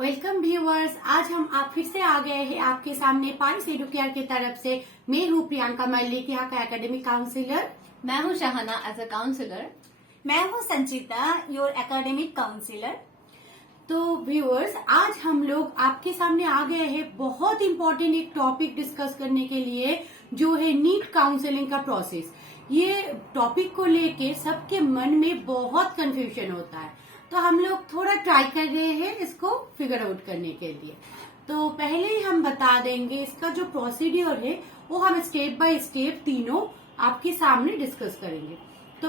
Welcome viewers. आज हम आप फिर से आ गए हैं आपके सामने पारिस एडुकेयर की तरफ से। मैं हूँ प्रियंका मल्लिक, यहाँ का एकेडमिक काउंसिलर। मैं हूँ शाहना एज अ काउंसलर। मैं हूँ संचिता, योर एकेडमिक काउंसिलर। तो व्यूअर्स, आज हम लोग आपके सामने आ गए हैं बहुत इम्पोर्टेंट एक टॉपिक डिस्कस करने के लिए, जो है नीट काउंसलिंग का प्रोसेस। ये टॉपिक को लेके सबके मन में बहुत कंफ्यूजन होता है, तो हम लोग थोड़ा ट्राई कर रहे हैं इसको फिगर आउट करने के लिए। तो पहले ही हम बता देंगे इसका जो प्रोसीड्योर है वो हम स्टेप बाय स्टेप तीनों आपके सामने डिस्कस करेंगे। तो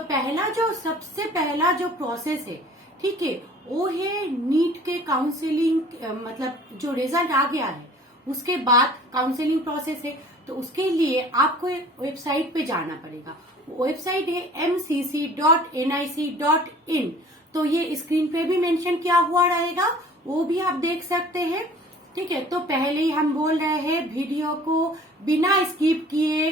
सबसे पहला जो प्रोसेस है, ठीक है, वो है नीट के काउंसलिंग, मतलब जो रिजल्ट आ गया है उसके बाद काउंसलिंग प्रोसेस है। तो उसके लिए आपको एक वेबसाइट पे जाना पड़ेगा। वेबसाइट है mcc.nic.in। तो ये स्क्रीन पे भी मेंशन किया हुआ रहेगा, वो भी आप देख सकते हैं। ठीक है, तो पहले ही हम बोल रहे हैं वीडियो को बिना स्किप किए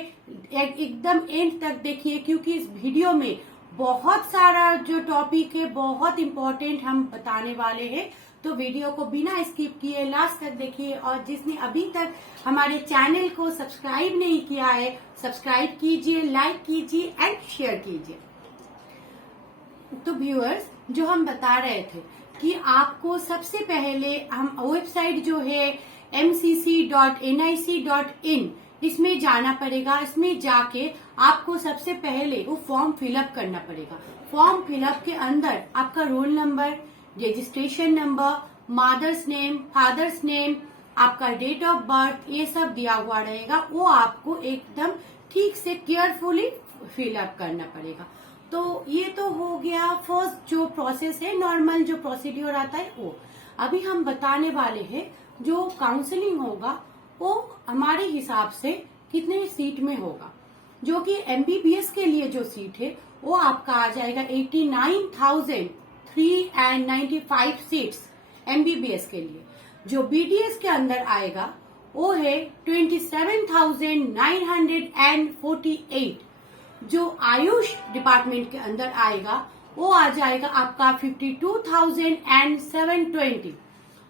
एकदम एंड तक देखिए, क्योंकि इस वीडियो में बहुत सारा जो टॉपिक है बहुत इम्पोर्टेंट हम बताने वाले हैं। तो वीडियो को बिना स्किप किए लास्ट तक देखिए, और जिसने अभी तक हमारे चैनल को सब्सक्राइब नहीं किया है, सब्सक्राइब कीजिए, लाइक कीजिए एंड शेयर कीजिए। तो व्यूअर्स, जो हम बता रहे थे कि आपको सबसे पहले हम वेबसाइट जो है mcc.nic.in, इसमें जाना पड़ेगा। इसमें जाके आपको सबसे पहले वो फॉर्म फिलअप करना पड़ेगा। फॉर्म फिलअप के अंदर आपका roll number, registration number, mother's name, father's name, आपका डेट ऑफ बर्थ, ये सब दिया हुआ रहेगा। वो आपको एकदम ठीक से केयरफुली फिलअप करना पड़ेगा। तो ये तो हो गया फर्स्ट जो प्रोसेस है, नॉर्मल जो प्रोसीड्योर आता है वो। अभी हम बताने वाले हैं जो काउंसलिंग होगा वो हमारे हिसाब से कितने सीट में होगा। जो कि एमबीबीएस के लिए जो सीट है वो आपका आ जाएगा 89,395 सीट्स एमबीबीएस के लिए। जो बीडीएस के अंदर आएगा वो है 27,948। जो आयुष डिपार्टमेंट के अंदर आएगा वो आ जाएगा आपका 52,720।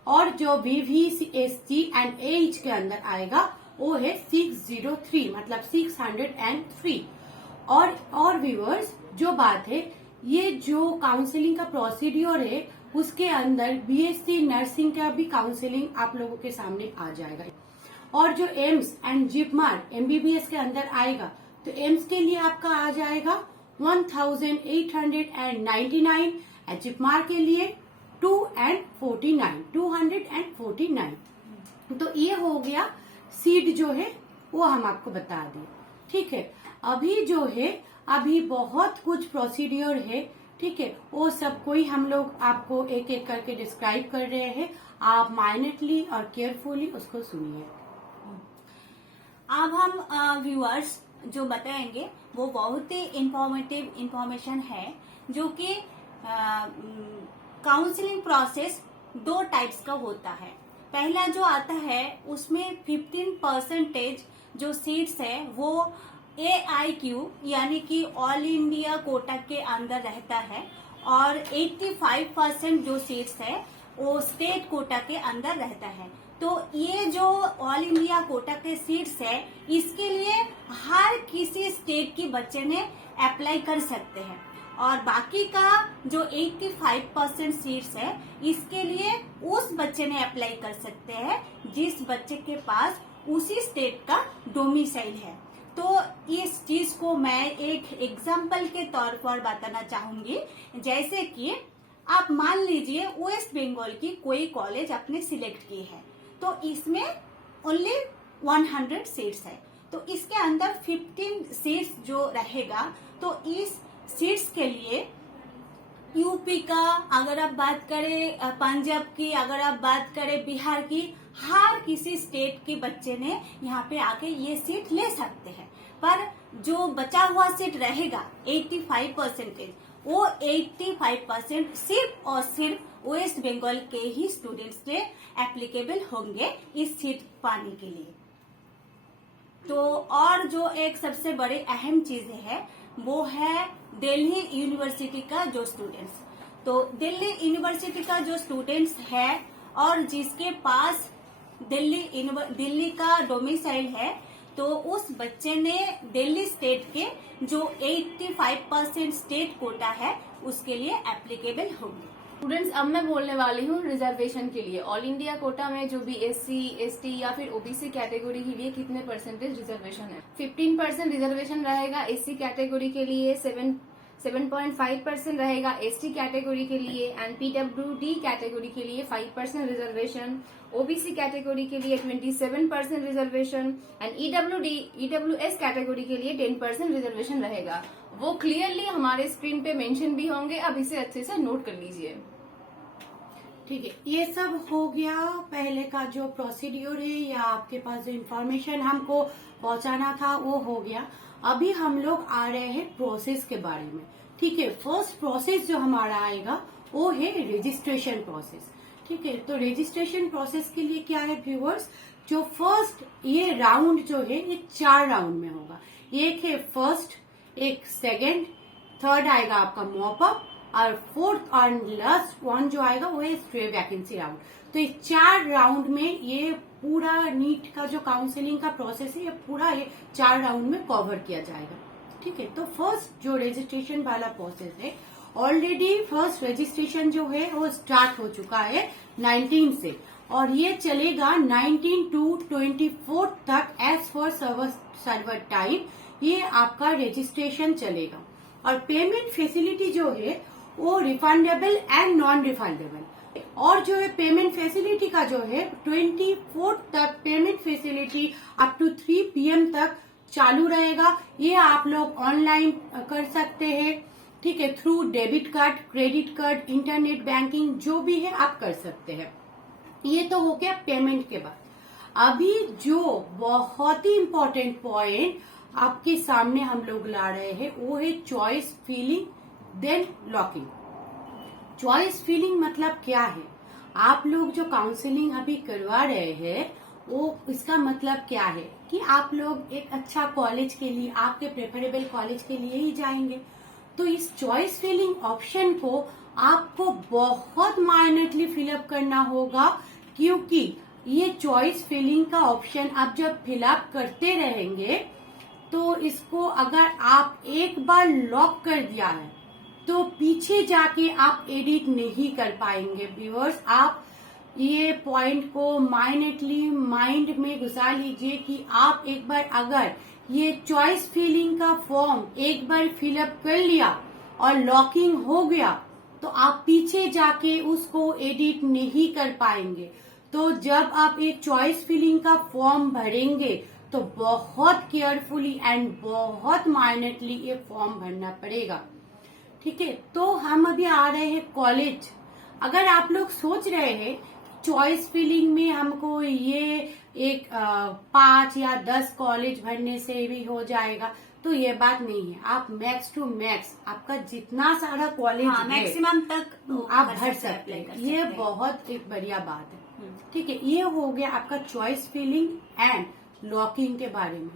और जो VVSG एंड एच के अंदर आएगा वो है 603, मतलब 603। और व्यूअर्स, जो बात है, ये जो काउंसलिंग का प्रोसीड्योर है उसके अंदर बीएससी नर्सिंग का भी काउंसलिंग आप लोगों के सामने आ जाएगा। और जो एम्स एंड जिपमार एमबीबीएस के अंदर आएगा, तो एम्स के लिए आपका आ जाएगा 1,899, जिपमार के लिए 249। तो ये हो गया सीट जो है वो हम आपको बता दें। ठीक है, अभी जो है अभी बहुत कुछ प्रोसीड्योर है, ठीक है, वो सब कोई हम लोग आपको एक एक करके डिस्क्राइब कर रहे हैं। आप माइनटली और केयरफुली उसको सुनिए। अब हम व्यूअर्स जो बताएंगे वो बहुत ही इंफॉर्मेटिव इंफॉर्मेशन है, जो कि काउंसलिंग प्रोसेस 2 टाइप्स का होता है। पहला जो आता है उसमें 15% जो सीट्स है वो AIQ यानी कि ऑल इंडिया कोटा के अंदर रहता है, और 85% जो सीट्स है वो स्टेट कोटा के अंदर रहता है। तो ये जो ऑल इंडिया कोटा के सीट्स है, इसके लिए हर किसी स्टेट के बच्चे ने अप्लाई कर सकते हैं, और बाकी का जो 85% सीट्स है इसके लिए उस बच्चे ने अप्लाई कर सकते हैं जिस बच्चे के पास उसी स्टेट का डोमिसाइल है। तो इस चीज को मैं एक एग्जाम्पल के तौर पर बताना चाहूंगी। जैसे कि आप मान लीजिए वेस्ट बंगाल की कोई कॉलेज आपने सिलेक्ट की है, तो इसमें ओनली 100 सीट्स है, तो इसके अंदर 15 सीट्स जो रहेगा, तो इस सीट्स के लिए यूपी का अगर आप बात करें, पंजाब की अगर आप बात करें, बिहार की, हर किसी स्टेट के बच्चे ने यहाँ पे आके ये सीट ले सकते हैं। पर जो बचा हुआ सीट रहेगा 85%, वो 85% सिर्फ और सिर्फ वेस्ट बंगाल के ही स्टूडेंट्स के एप्लीकेबल होंगे इस सीट पाने के लिए। तो और जो एक सबसे बड़ी अहम चीज है वो है दिल्ली यूनिवर्सिटी का जो स्टूडेंट्स। तो दिल्ली यूनिवर्सिटी का जो स्टूडेंट्स है और जिसके पास दिल्ली का डोमिसाइल है, तो उस बच्चे ने दिल्ली स्टेट के जो 85% स्टेट कोटा है उसके लिए एप्लीकेबल होगी। स्टूडेंट्स, अब मैं बोलने वाली हूँ रिजर्वेशन के लिए। ऑल इंडिया कोटा में जो भी SC, ST या फिर OBC कैटेगरी के लिए कितने परसेंटेज रिजर्वेशन है? 15% रिजर्वेशन रहेगा SC कैटेगरी के लिए, 7.5% रहेगा ST कैटेगरी के लिए, एंड PWD कैटेगरी के लिए 5% रिजर्वेशन, OBC कैटेगरी के लिए 27% रिजर्वेशन, एंड EWS कैटेगरी के लिए 10% रिजर्वेशन रहेगा। वो क्लियरली हमारे स्क्रीन पे मेंशन भी होंगे, अब इसे अच्छे से नोट कर लीजिए। ठीक है, ये सब हो गया पहले का जो प्रोसीड्यूर है या आपके पास जो इन्फॉर्मेशन हमको पहुंचाना था वो हो गया। अभी हम लोग आ रहे हैं प्रोसेस के बारे में। ठीक है, फर्स्ट प्रोसेस जो हमारा आएगा वो है रजिस्ट्रेशन प्रोसेस। ठीक है, तो रजिस्ट्रेशन प्रोसेस के लिए क्या है व्यूअर्स, जो फर्स्ट ये राउंड जो है ये 4 राउंड में होगा। एक है फर्स्ट, एक सेकंड, थर्ड आएगा आपका मॉपअप, और फोर्थ और लास्ट वन जो आएगा वो है स्ट्रे वैकेंसी राउंड। तो ये 4 राउंड में ये पूरा नीट का जो काउंसलिंग का प्रोसेस है ये पूरा ये 4 राउंड में कवर किया जाएगा। ठीक है, तो फर्स्ट जो रजिस्ट्रेशन वाला प्रोसेस है, ऑलरेडी फर्स्ट रजिस्ट्रेशन जो है वो स्टार्ट हो चुका है 19 से, और ये चलेगा 19 to 24 तक एज फॉर सर्वर टाइम ये आपका रजिस्ट्रेशन चलेगा। और पेमेंट फैसिलिटी जो है वो रिफंडेबल एंड नॉन रिफंडेबल, और जो है पेमेंट फैसिलिटी का जो है 24 तक payment facility up to 3 PM तक चालू रहेगा। ये आप लोग ऑनलाइन कर सकते हैं। ठीक है, through debit card, credit card, internet banking जो भी है आप कर सकते हैं। ये तो हो गया पेमेंट के बाद। अभी जो बहुत ही इम्पोर्टेंट पॉइंट आपके सामने हम लोग ला रहे हैं वो है choice filling then locking. Choice filling मतलब क्या है, आप लोग जो काउंसलिंग अभी करवा रहे हैं वो इसका मतलब क्या है कि आप लोग एक अच्छा कॉलेज के लिए, आपके प्रेफरेबल कॉलेज के लिए ही जाएंगे। तो इस चॉइस फिलिंग ऑप्शन को आपको बहुत माइनरली फिलअप करना होगा, क्योंकि ये चॉइस फिलिंग का ऑप्शन आप जब फिलअप करते रहेंगे तो इसको अगर आप एक बार लॉक कर दिया है तो पीछे जाके आप एडिट नहीं कर पाएंगे। व्यूअर्स, आप ये पॉइंट को माइनरली माइंड में घुसा लीजिए कि आप एक बार अगर ये चॉइस फिलिंग का फॉर्म एक बार फिलअप कर लिया और लॉकिंग हो गया तो आप पीछे जाके उसको एडिट नहीं कर पाएंगे। तो जब आप एक चॉइस फिलिंग का फॉर्म भरेंगे तो बहुत केयरफुली एंड बहुत माइनरली ये फॉर्म भरना पड़ेगा। ठीक है, तो हम अभी आ रहे हैं कॉलेज। अगर आप लोग सोच रहे हैं चॉइस फिलिंग में हमको ये एक 5 या 10 कॉलेज भरने से भी हो जाएगा, तो ये बात नहीं है। आप मैक्स टू मैक्स आपका जितना सारा कॉलेज है मैक्सिमम तक आप भर सकते हैं। ये बहुत एक बढ़िया बात है। ठीक है, ये हो गया आपका चॉइस फिलिंग एंड लॉकिंग के बारे में।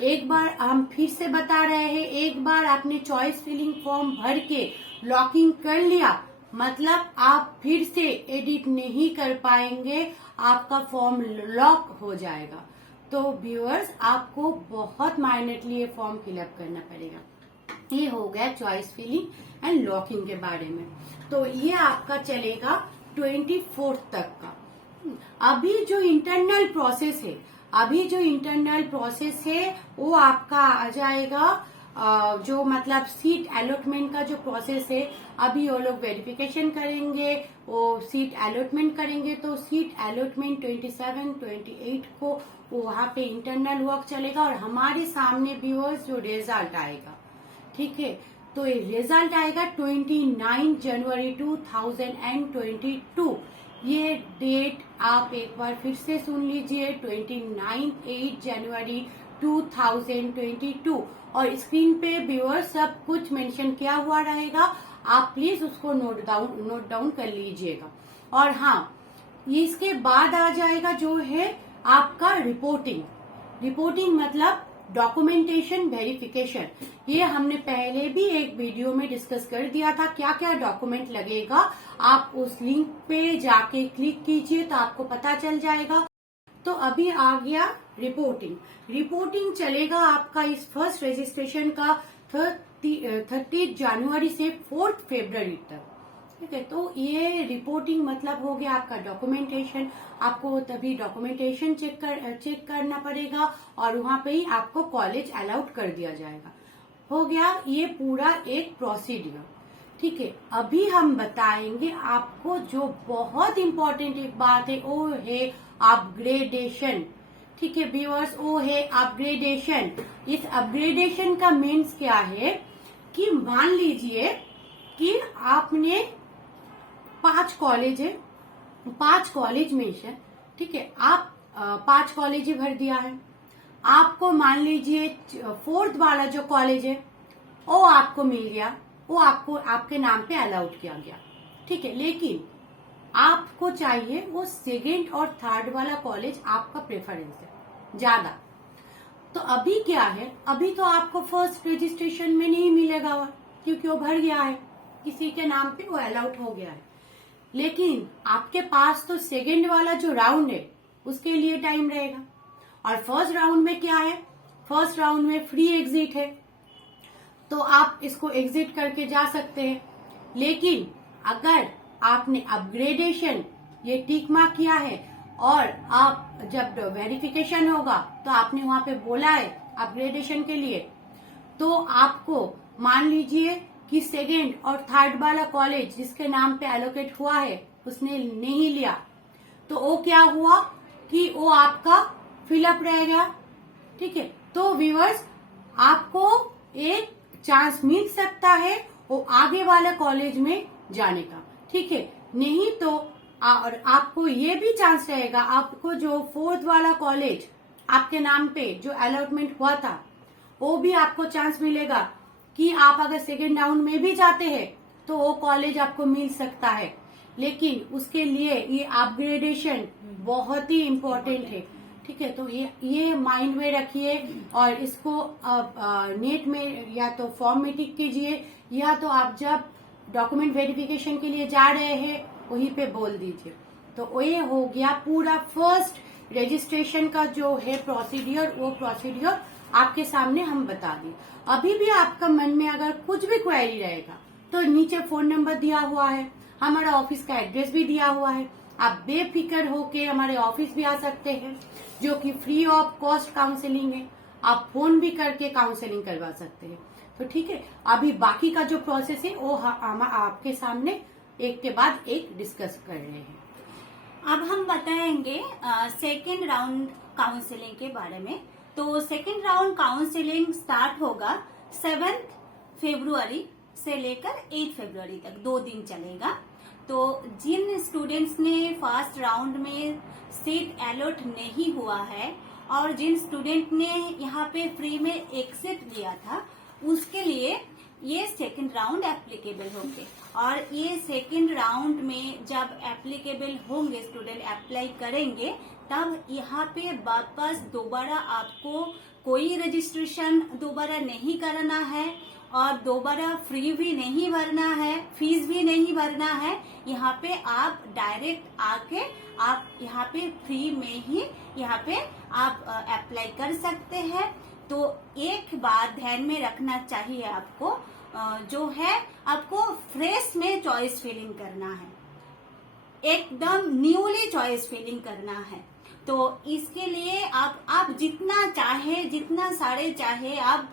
एक बार हम फिर से बता रहे हैं, एक बार आपने चॉइस फिलिंग फॉर्म भर के लॉकिंग कर लिया मतलब आप फिर से एडिट नहीं कर पाएंगे, आपका फॉर्म लॉक हो जाएगा। तो व्यूअर्स, आपको बहुत माइनरली ये फॉर्म फिलअप करना पड़ेगा। ये हो गया चॉइस फिलिंग एंड लॉकिंग के बारे में। तो ये आपका चलेगा 24 तक का। अभी जो इंटरनल प्रोसेस है वो आपका आ जाएगा, जो मतलब सीट अलॉटमेंट का जो प्रोसेस है, अभी वो लोग वेरिफिकेशन करेंगे, वो सीट अलॉटमेंट करेंगे। तो सीट अलॉटमेंट 27, 28 को वहाँ पे इंटरनल वर्क चलेगा और हमारे सामने व्यूअर्स जो रिजल्ट आएगा, ठीक है, तो ये रिजल्ट आएगा 29 जनवरी 2022। ये डेट आप एक बार फिर से सुन लीजिए, 29 जनवरी 2022। और स्क्रीन पे व्यूअर सब कुछ मेंशन किया हुआ रहेगा, आप प्लीज उसको नोट डाउन कर लीजिएगा। और हाँ, इसके बाद आ जाएगा जो है आपका रिपोर्टिंग मतलब डॉक्यूमेंटेशन वेरिफिकेशन, ये हमने पहले भी एक वीडियो में डिस्कस कर दिया था क्या क्या डॉक्यूमेंट लगेगा। आप उस लिंक पे जाके क्लिक कीजिए तो आपको पता चल जाएगा। तो अभी आ गया रिपोर्टिंग। रिपोर्टिंग चलेगा आपका इस फर्स्ट रजिस्ट्रेशन का 30 जनवरी से 4 फरवरी तक, ठीक है। तो ये रिपोर्टिंग मतलब हो गया आपका डॉक्यूमेंटेशन। आपको तभी डॉक्यूमेंटेशन चेक करना पड़ेगा और वहां पे ही आपको कॉलेज अलाउड कर दिया जाएगा। हो गया ये पूरा एक प्रोसीडियर, ठीक है। अभी हम बताएंगे आपको जो बहुत इम्पोर्टेंट एक बात है, वो है अपग्रेडेशन, ठीक है व्यूअर्स, वो है अपग्रेडेशन। इस अपग्रेडेशन का मीन्स क्या है कि मान लीजिए कि आपने 5 कॉलेज है, 5 कॉलेज में से, ठीक है, आप 5 कॉलेज भर दिया है। आपको मान लीजिए 4th वाला जो कॉलेज है वो आपको मिल गया, वो आपको आपके नाम पे अलाउड किया गया, ठीक है। लेकिन आपको चाहिए वो 2nd और 3rd वाला कॉलेज, आपका प्रेफरेंस है ज्यादा। तो अभी क्या है, अभी तो आपको फर्स्ट रजिस्ट्रेशन में नहीं मिलेगा वो, क्योंकि वो भर गया है, किसी के नाम पे वो अलाउड हो गया है। लेकिन आपके पास तो 2nd वाला जो राउंड है उसके लिए टाइम रहेगा। और फर्स्ट राउंड में क्या है, फर्स्ट राउंड में फ्री एग्जिट है, तो आप इसको एग्जिट करके जा सकते हैं। लेकिन अगर आपने अपग्रेडेशन ये टिक मार्क किया है और आप जब वेरिफिकेशन होगा तो आपने वहां पे बोला है अपग्रेडेशन के लिए, तो आपको मान लीजिए कि 2nd और 3rd वाला कॉलेज जिसके नाम पे एलोकेट हुआ है उसने नहीं लिया, तो वो क्या हुआ कि वो आपका फिलअप रहेगा, ठीक है। तो व्यूअर्स, आपको एक चांस मिल सकता है वो आगे वाले कॉलेज में जाने का, ठीक है। नहीं तो और आपको ये भी चांस रहेगा, आपको जो 4th वाला कॉलेज आपके नाम पे जो अलॉटमेंट हुआ था वो भी आपको चांस मिलेगा कि आप अगर 2nd राउंड में भी जाते हैं तो वो कॉलेज आपको मिल सकता है। लेकिन उसके लिए ये अपग्रेडेशन बहुत ही इम्पोर्टेंट है, ठीक है। तो ये माइंड में रखिए और इसको नेट में या तो फॉर्म में टिक कीजिए, या तो आप जब डॉक्यूमेंट वेरिफिकेशन के लिए जा रहे हैं वहीं पे बोल दीजिए। तो ये हो गया पूरा फर्स्ट रजिस्ट्रेशन का जो है प्रोसीडियर, वो प्रोसीडियर आपके सामने हम बता दें। अभी भी आपका मन में अगर कुछ भी क्वेरी रहेगा तो नीचे फोन नंबर दिया हुआ है, हमारा ऑफिस का एड्रेस भी दिया हुआ है, आप बेफिक्र होके हमारे ऑफिस भी आ सकते हैं, जो कि फ्री ऑफ कॉस्ट काउंसलिंग है। आप फोन भी करके काउंसलिंग करवा सकते हैं। तो ठीक है, अभी बाकी का जो प्रोसेस है वो हम आपके सामने एक के बाद एक डिस्कस कर रहे हैं। अब हम बताएंगे 2nd राउंड काउंसलिंग के बारे में। तो 2nd राउंड काउंसलिंग स्टार्ट होगा 7 फरवरी से लेकर 8 फरवरी तक, 2 दिन चलेगा। तो जिन स्टूडेंट्स ने फर्स्ट राउंड में सीट अलॉट नहीं हुआ है और जिन स्टूडेंट ने यहाँ पे फ्री में एग्जिट लिया था, उसके लिए ये 2nd राउंड एप्लीकेबल होंगे। और ये 2nd राउंड में जब एप्लीकेबल होंगे, स्टूडेंट अप्लाई करेंगे, तब यहाँ पे वापस दोबारा आपको कोई रजिस्ट्रेशन दोबारा नहीं करना है और दोबारा फ्री भी नहीं भरना है, फीस भी नहीं भरना है। यहाँ पे आप डायरेक्ट आके आप यहाँ पे फ्री में ही यहाँ पे आप अप्लाई कर सकते हैं। तो एक बात ध्यान में रखना चाहिए आपको, जो है आपको फ्रेश में चॉइस फिलिंग करना है, एकदम न्यूली चॉइस फिलिंग करना है। तो इसके लिए आप जितना चाहे, जितना सारे चाहे आप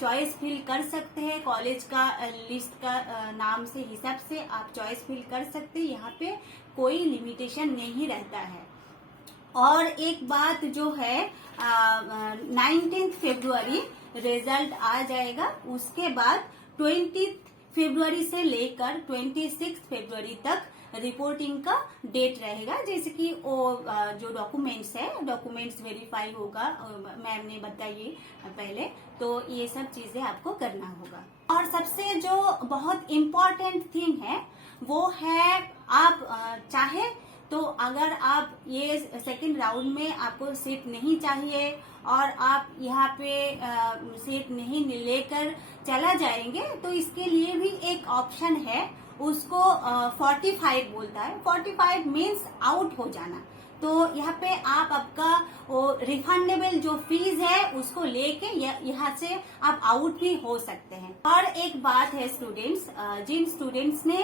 चॉइस फिल कर सकते हैं। कॉलेज का लिस्ट का नाम से हिसाब से आप चॉइस फिल कर सकते हैं, यहाँ पे कोई लिमिटेशन नहीं रहता है। और एक बात जो है 19 फरवरी रिजल्ट आ जाएगा, उसके बाद 20 फरवरी से लेकर 26 फरवरी तक रिपोर्टिंग का डेट रहेगा। जैसे कि वो जो डॉक्यूमेंट्स है, डॉक्यूमेंट्स वेरीफाई होगा, मैम ने बताइए पहले, तो ये सब चीजें आपको करना होगा। और सबसे जो बहुत इम्पोर्टेंट थिंग है वो है, आप चाहे तो अगर आप ये सेकंड राउंड में आपको सीट नहीं चाहिए और आप यहाँ पे सीट नहीं लेकर चला जाएंगे, तो इसके लिए भी एक ऑप्शन है, उसको 45 बोलता है। 45 मीन्स आउट हो जाना। तो यहाँ पे आप आपका वो रिफंडेबल जो फीस है उसको लेके यहाँ से आप आउट भी हो सकते हैं। और एक बात है स्टूडेंट्स, जिन स्टूडेंट्स ने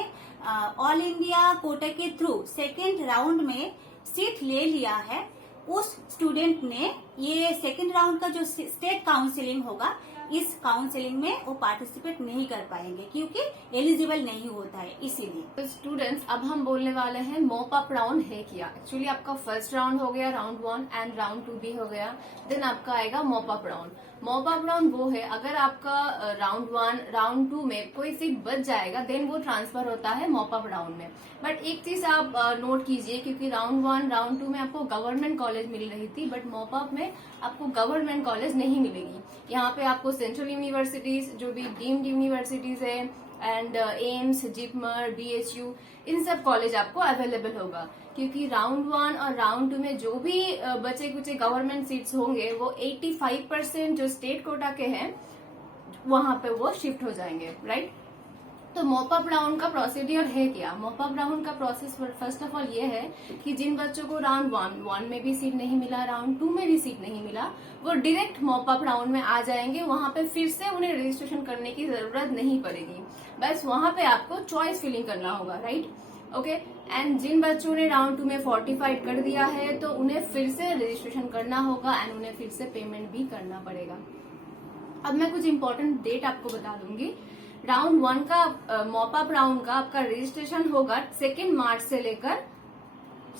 ऑल इंडिया कोटा के थ्रू सेकेंड राउंड में सीट ले लिया है, उस स्टूडेंट ने ये सेकेंड राउंड का जो स्टेट काउंसिलिंग होगा, इस काउंसिलिंग में वो पार्टिसिपेट नहीं कर पाएंगे क्योंकि एलिजिबल नहीं होता है, इसीलिए। तो स्टूडेंट्स, अब हम बोलने वाले हैं मॉप अप राउंड है क्या। एक्चुअली आपका फर्स्ट राउंड हो गया, राउंड 1 एंड राउंड 2 भी हो गया, देन आपका आएगा mop up round. Mop up round वो है, अगर आपका राउंड 1 राउंड 2 में कोई सीट बच जाएगा, देन वो ट्रांसफर होता है मॉप अप राउंड में। बट एक चीज आप नोट कीजिए, क्योंकि राउंड 1 राउंड 2 में आपको गवर्नमेंट कॉलेज मिल रही थी, बट मॉप अप में आपको गवर्नमेंट कॉलेज नहीं मिलेगी। यहाँ पे आपको सेंट्रल यूनिवर्सिटीज, जो भी डीम्ड यूनिवर्सिटीज है, एंड एम्स, जिपमर, बीएचयू, इन सब कॉलेज आपको अवेलेबल होगा। क्योंकि राउंड 1 और राउंड 2 में जो भी बचे कुचे गवर्नमेंट सीट्स होंगे, वो 85% जो स्टेट कोटा के हैं वहां पे वो शिफ्ट हो जाएंगे, राइट। तो मॉप अप राउंड का प्रोसीडियर है क्या। मॉप अप राउंड का प्रोसेस फर्स्ट ऑफ ऑल ये है कि जिन बच्चों को राउंड 1 में भी सीट नहीं मिला, राउंड 2 में भी सीट नहीं मिला, वो डायरेक्ट मॉप अप राउंड में आ जाएंगे। वहां पे फिर से उन्हें रजिस्ट्रेशन करने की जरूरत नहीं पड़ेगी, बस वहां पे आपको चॉइस फिलिंग करना होगा, राइट, ओके। एंड जिन बच्चों ने राउंड 2 में 45 कर दिया है, तो उन्हें फिर से रजिस्ट्रेशन करना होगा एंड उन्हें फिर से पेमेंट भी करना पड़ेगा। अब मैं कुछ इंपॉर्टेंट डेट आपको बता दूंगी। राउंड 1 का मॉप अप राउंड का आपका रजिस्ट्रेशन होगा 2 मार्च से लेकर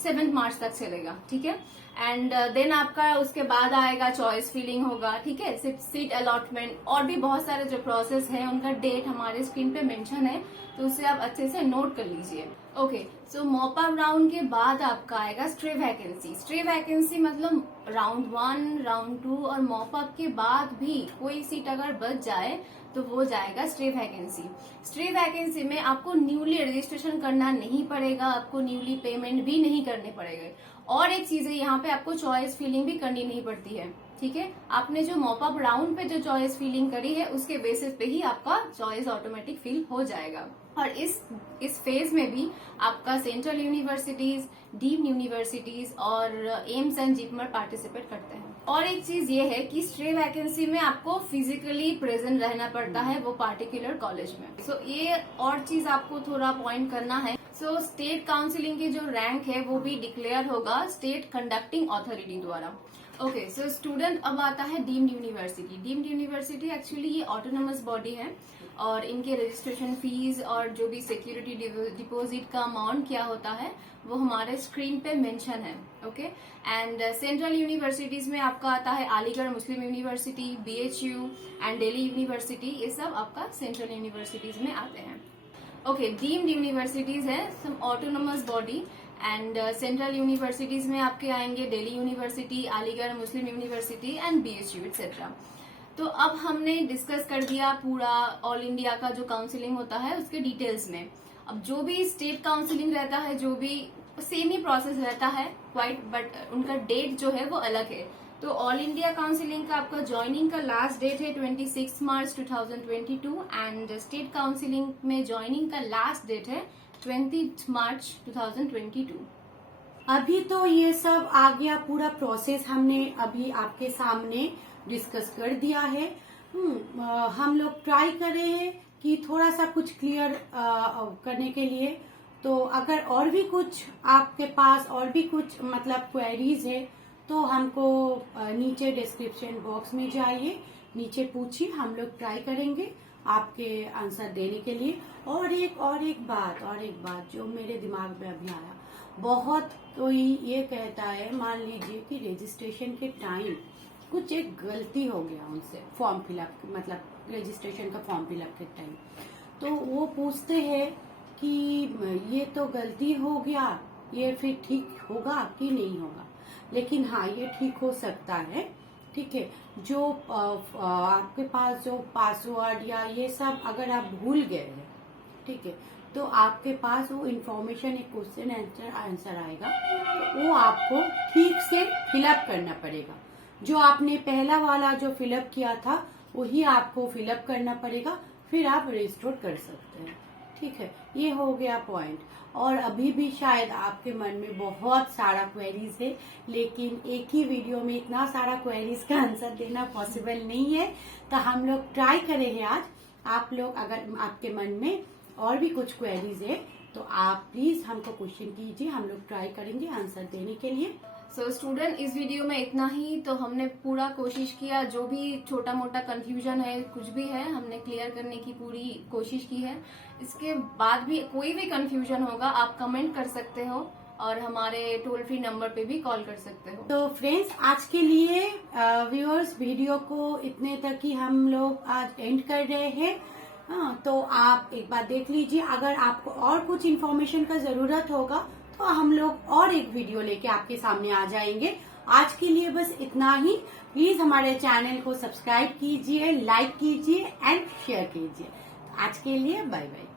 7 मार्च तक चलेगा, ठीक है। एंड देन आपका उसके बाद आएगा चॉइस फिलिंग होगा, ठीक है, सीट अलॉटमेंट और भी बहुत सारे जो प्रोसेस है, उनका डेट हमारे स्क्रीन पे मेंशन है, तो उसे आप अच्छे से नोट कर लीजिए। ओके, सो मॉप अप राउंड के बाद आपका आएगा स्ट्रे वैकेंसी। स्ट्रे वैकेंसी मतलब राउंड 1, राउंड 2 और मॉप अप के बाद भी कोई सीट अगर बच जाए तो वो जाएगा स्ट्रे वैकेंसी। स्ट्रे वैकेंसी में आपको न्यूली रजिस्ट्रेशन करना नहीं पड़ेगा, आपको न्यूली पेमेंट भी नहीं करने पड़ेगा। और एक चीज है, यहाँ पे आपको चॉइस फिलिंग भी करनी नहीं पड़ती है, ठीक है। आपने जो मॉप अप राउंड पे जो चॉइस फिलिंग करी है, उसके बेसिस पे ही आपका चॉइस ऑटोमेटिक फिल हो जाएगा। और इस फेज में भी आपका सेंट्रल यूनिवर्सिटीज, डीम्ड यूनिवर्सिटीज और एम्स एंड जिपमर पार्टिसिपेट करते हैं। और एक चीज ये है कि स्ट्रे वैकेंसी में आपको फिजिकली प्रेजेंट रहना पड़ता है वो पार्टिकुलर कॉलेज में। सो ये और चीज आपको थोड़ा पॉइंट करना है। सो स्टेट काउंसिलिंग की जो रैंक है वो भी डिक्लेयर होगा स्टेट कंडक्टिंग अथॉरिटी द्वारा। ओके, सो स्टूडेंट, अब आता है deemed university. Deemed university actually ये ऑटोनोमस बॉडी है और इनके रजिस्ट्रेशन फीस और जो भी सिक्योरिटी डिपॉजिट का अमाउंट क्या होता है वो हमारे स्क्रीन पे मेंशन है, ओके। एंड सेंट्रल यूनिवर्सिटीज में आपका आता है Aligarh Muslim university, BHU and Delhi university, ये सब आपका सेंट्रल यूनिवर्सिटीज में आते हैं। ओके, डीम्ड यूनिवर्सिटीज है some autonomous body and central universities में आपके आएंगे Delhi university, Aligarh Muslim university and BHU etcetera. तो अब हमने डिस्कस कर दिया पूरा ऑल इंडिया का जो काउंसिलिंग होता है उसके डिटेल्स में। अब जो भी स्टेट काउंसिलिंग रहता है, जो भी सेम ही प्रोसेस रहता है क्वाइट, बट उनका डेट जो है वो अलग है। तो ऑल इंडिया काउंसिलिंग का आपका ज्वाइनिंग का लास्ट डेट है 26 मार्च 2022 एंड स्टेट काउंसिलिंग में ज्वाइनिंग का लास्ट डेट है 20 मार्च 2022। अभी तो ये सब आ गया, पूरा प्रोसेस हमने अभी आपके सामने डिस्कस कर दिया है। हम लोग ट्राई कर रहे हैं कि थोड़ा सा कुछ क्लियर करने के लिए। तो अगर और भी कुछ आपके पास और भी कुछ मतलब क्वेरीज है तो हमको नीचे डिस्क्रिप्शन बॉक्स में जाइए, नीचे पूछिए, हम लोग ट्राई करेंगे आपके आंसर देने के लिए। और एक बात जो मेरे दिमाग में अभी आया, बहुत कोई ये कहता है, मान लीजिए कि रजिस्ट्रेशन के टाइम कुछ एक गलती हो गया उनसे, फॉर्म फिलअप मतलब रजिस्ट्रेशन का फॉर्म फिलअप के टाइम, तो वो पूछते हैं कि ये तो गलती हो गया, ये फिर ठीक होगा कि नहीं होगा। लेकिन हाँ, ये ठीक हो सकता है, ठीक है। जो आपके पास जो पासवर्ड या ये सब अगर आप भूल गए हैं, ठीक है, तो आपके पास वो इन्फॉर्मेशन, एक क्वेश्चन आंसर आएगा, तो वो आपको ठीक से फिलअप करना पड़ेगा। जो आपने पहला वाला जो फिलअप किया था वही आपको फिलअप करना पड़ेगा, फिर आप रिस्टोर कर सकते हैं। ठीक है, ये हो गया पॉइंट। और अभी भी शायद आपके मन में बहुत सारा क्वेरीज है, लेकिन एक ही वीडियो में इतना सारा क्वेरीज का आंसर देना पॉसिबल नहीं है, तो हम लोग ट्राई करेंगे आज। आप लोग अगर आपके मन में और भी कुछ क्वेरीज है तो आप प्लीज हमको क्वेश्चन कीजिए, हम लोग ट्राई करेंगे आंसर देने के लिए। सो स्टूडेंट, इस वीडियो में इतना ही। तो हमने पूरा कोशिश किया, जो भी छोटा मोटा कंफ्यूजन है, कुछ भी है, हमने क्लियर करने की पूरी कोशिश की है। इसके बाद भी कोई भी कंफ्यूजन होगा आप कमेंट कर सकते हो और हमारे टोल फ्री नंबर पे भी कॉल कर सकते हो। तो फ्रेंड्स, आज के लिए व्यूअर्स वीडियो को इतने तक ही हम लोग आज एंड कर रहे हैं। हाँ, तो आप एक बार देख लीजिए, अगर आपको और कुछ इन्फॉर्मेशन का जरूरत होगा तो हम लोग और एक वीडियो लेके आपके सामने आ जाएंगे। आज के लिए बस इतना ही। प्लीज हमारे चैनल को सब्सक्राइब कीजिए, लाइक कीजिए एंड शेयर कीजिए। आज के लिए बाय बाय।